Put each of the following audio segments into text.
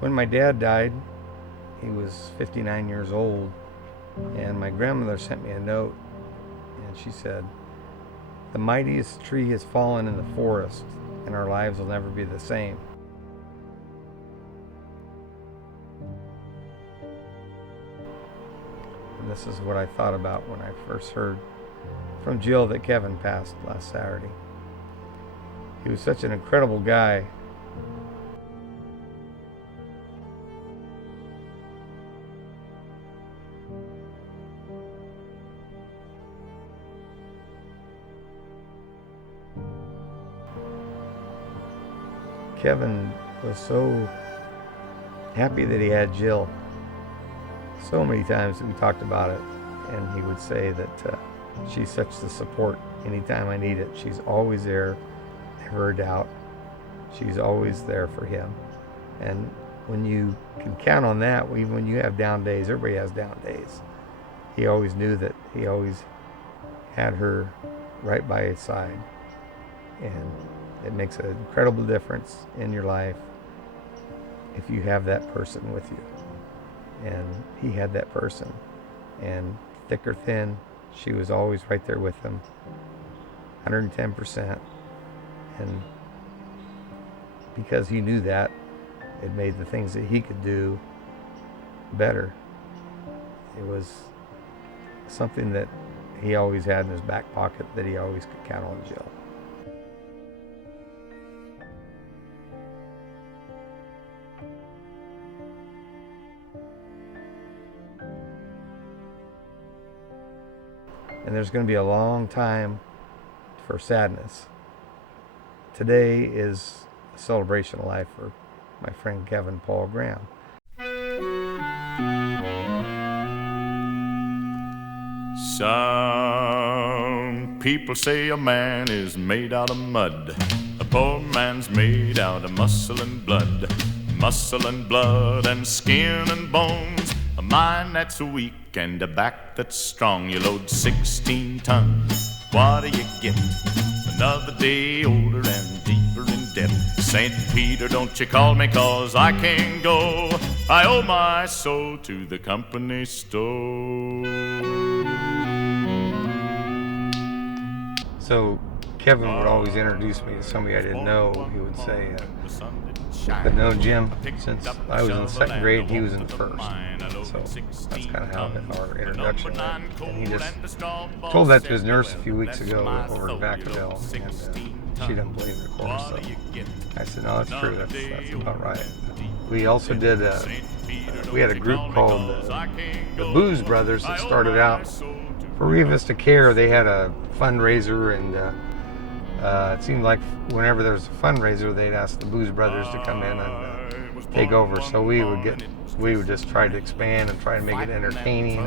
When my dad died, he was 59 years old, and my grandmother sent me a note, and she said, "The mightiest tree has fallen in the forest, and our lives will never be the same." And this is what I thought about when I first heard from Jill that Kevin passed last Saturday. He was such an incredible guy. Kevin was so happy that he had Jill. So many times we talked about it, and he would say that she's such the support anytime I need it. She's always there, never a doubt. She's always there for him. And when you can count on that, even when you have down days, everybody has down days. He always knew that he always had her right by his side. And it makes an incredible difference in your life if you have that person with you. And he had that person. And thick or thin, she was always right there with him, 110%. And because he knew that, it made the things that he could do better. It was something that he always had in his back pocket, that he always could count on Jill. And there's going to be a long time for sadness. Today is a celebration of life for my friend Kevin Paul Graham. Some people say a man is made out of mud. A poor man's made out of muscle and blood. Muscle and blood and skin and bones. A mind that's weak and a back that's strong. You load 16 tons, what do you get? Another day older and deeper in debt. St. Peter, don't you call me, 'cause I can't go. I owe my soul to the company store. So Kevin would always introduce me to somebody I didn't know. He would say, I've known Jim since I was in the second grade, he was in the first. So that's kind of how our introduction went. And he just told that to his nurse a few weeks ago over in Vacaville, and she didn't believe it, of course. So I said, no, that's true, that's about right. We also did, we had a group called the Booze Brothers that started out for Rio Vista Care. They had a fundraiser, and it seemed like whenever there was a fundraiser, they'd ask the Booze Brothers to come in and take over. So we would just try to expand and try to make it entertaining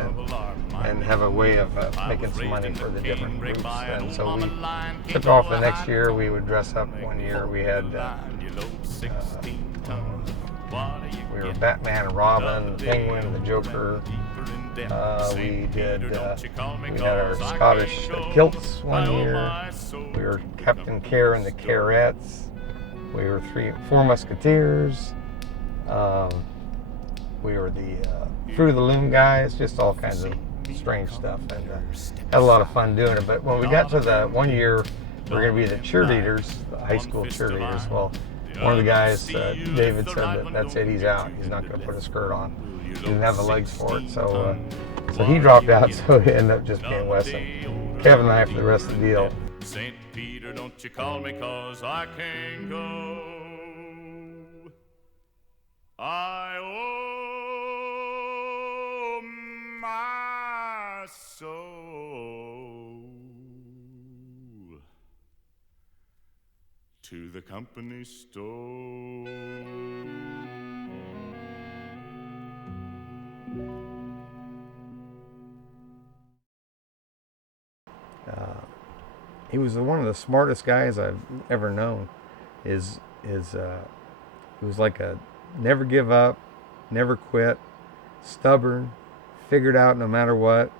and have a way of making some money for the different groups. And so we took off the next year. We would dress up. One year we had we were Batman and Robin, Penguin and the Joker. We had our Scottish kilts one year. We were Captain Care and the Carettes. We were Four Musketeers. We were the Fruit of the Loom guys. Just all kinds of strange stuff, and had a lot of fun doing it. But when we got to the one year, we were going to be the cheerleaders, the high school cheerleaders. Well, one of the guys, David, said that's it. He's out. He's not going to put a skirt on. He didn't have the legs for it, so he dropped out. So it ended up just being Wesson, Kevin, and I for the rest of the deal. St. Peter, don't you call me, 'cause I can't go. I owe my soul to the company store. He was one of the smartest guys I've ever known. He was like a never give up, never quit, stubborn, figured out no matter what,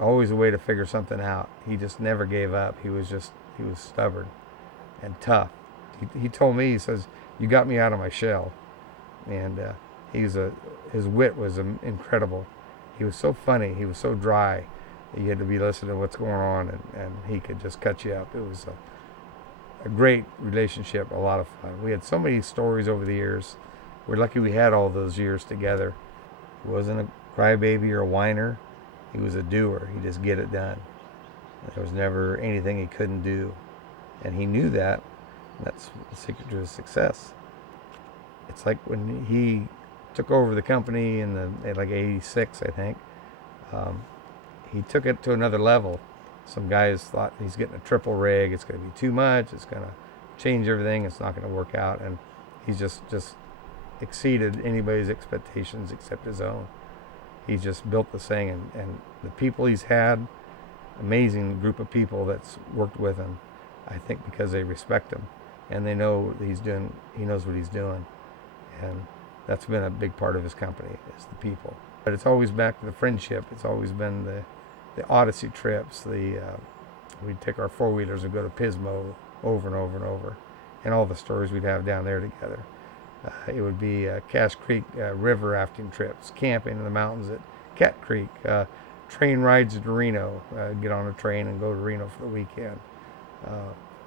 always a way to figure something out. He just never gave up. He was stubborn and tough. He told me, he says, "You got me out of my shell." And His wit was incredible. He was so funny. He was so dry. You had to be listening to what's going on, and he could just cut you up. It was a great relationship, a lot of fun. We had so many stories over the years. We're lucky we had all those years together. He wasn't a crybaby or a whiner. He was a doer. He just get it done. There was never anything he couldn't do. And he knew that. That's the secret to his success. It's like when he took over the company in like 86, I think. He took it to another level. Some guys thought he's getting a triple rig. It's going to be too much. It's going to change everything. It's not going to work out. And he's just exceeded anybody's expectations except his own. He's just built this thing, and the people he's had, amazing group of people that's worked with him, I think because they respect him and they know that he knows what he's doing. And that's been a big part of his company, is the people. But it's always back to the friendship. It's always been the Odyssey trips. We'd take our four-wheelers and go to Pismo over and over and over, and all the stories we'd have down there together. It would be Cache Creek river rafting trips, camping in the mountains at Cat Creek, train rides to Reno, get on a train and go to Reno for the weekend.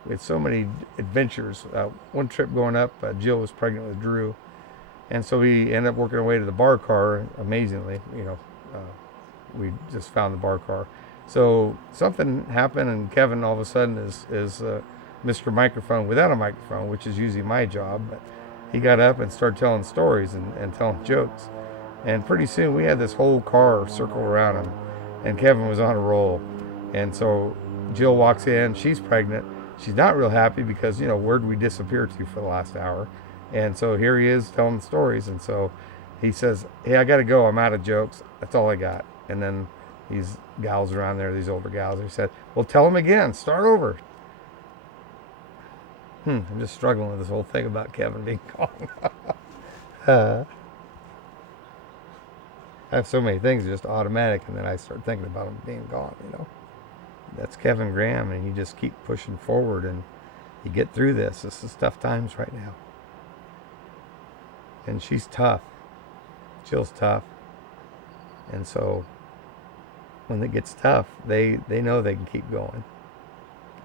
We had so many adventures. One trip going up, Jill was pregnant with Drew, and so we ended up working our way to the bar car. Amazingly, we just found the bar car. So something happened, and Kevin all of a sudden is Mr. Microphone without a microphone, which is usually my job. But he got up and started telling stories and telling jokes. And pretty soon we had this whole car circle around him, and Kevin was on a roll. And so Jill walks in, she's pregnant. She's not real happy because, where'd we disappear to for the last hour? And so here he is telling stories. And so he says, hey, I got to go. I'm out of jokes. That's all I got. And then these gals around there, these older gals, they said, well, tell him again. Start over. I'm just struggling with this whole thing about Kevin being gone. I have so many things just automatic, and then I start thinking about him being gone, That's Kevin Graham, and you just keep pushing forward, and you get through this. This is tough times right now. And she's tough. Jill's tough. And so when it gets tough, they know they can keep going.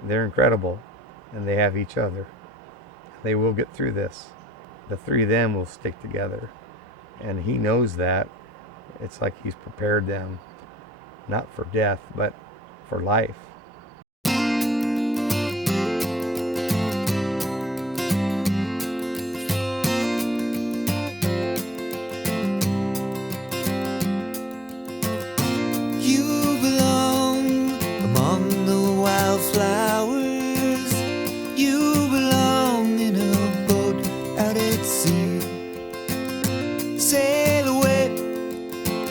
They're incredible, and they have each other. They will get through this. The three of them will stick together, and he knows that. It's like he's prepared them, not for death, but for life. You belong among the wildflowers. You belong in a boat out at sea. Sail away,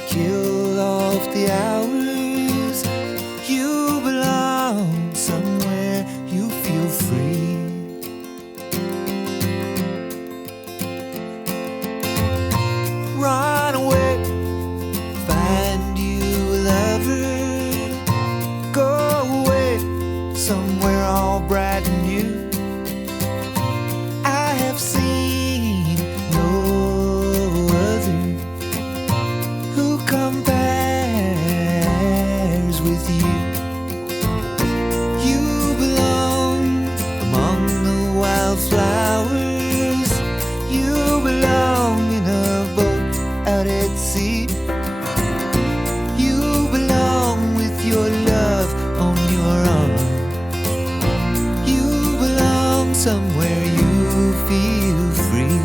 kill off the hours. You belong somewhere you feel free. Run away, find you a lover. Go away, somewhere all bright and new. I have seen no other who compares with you. You belong among the wildflowers. You belong in a boat out at sea. You belong with your love on your arm. You belong somewhere you feel free.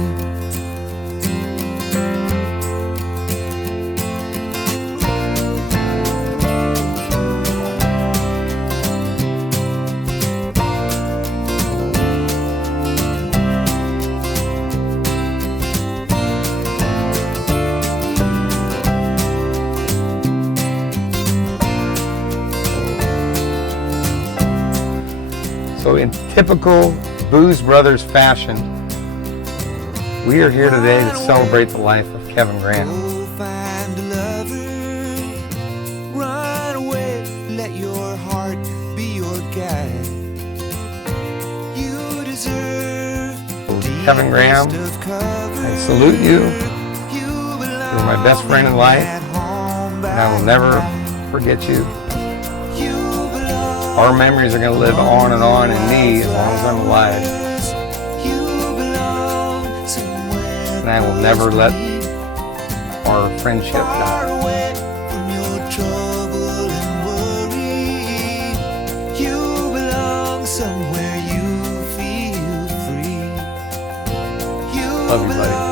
So in typical Booze Brothers fashion, we are here today to celebrate the life of Kevin Graham. Go find a lover. Run away, let your heart be your guide. You deserve Kevin Graham, the best of cover. I salute you. You my best friend in life, and I will never forget you. Our memories are going to live on and on in me as long as I'm alive. And I will never let our friendship die. Love you, buddy.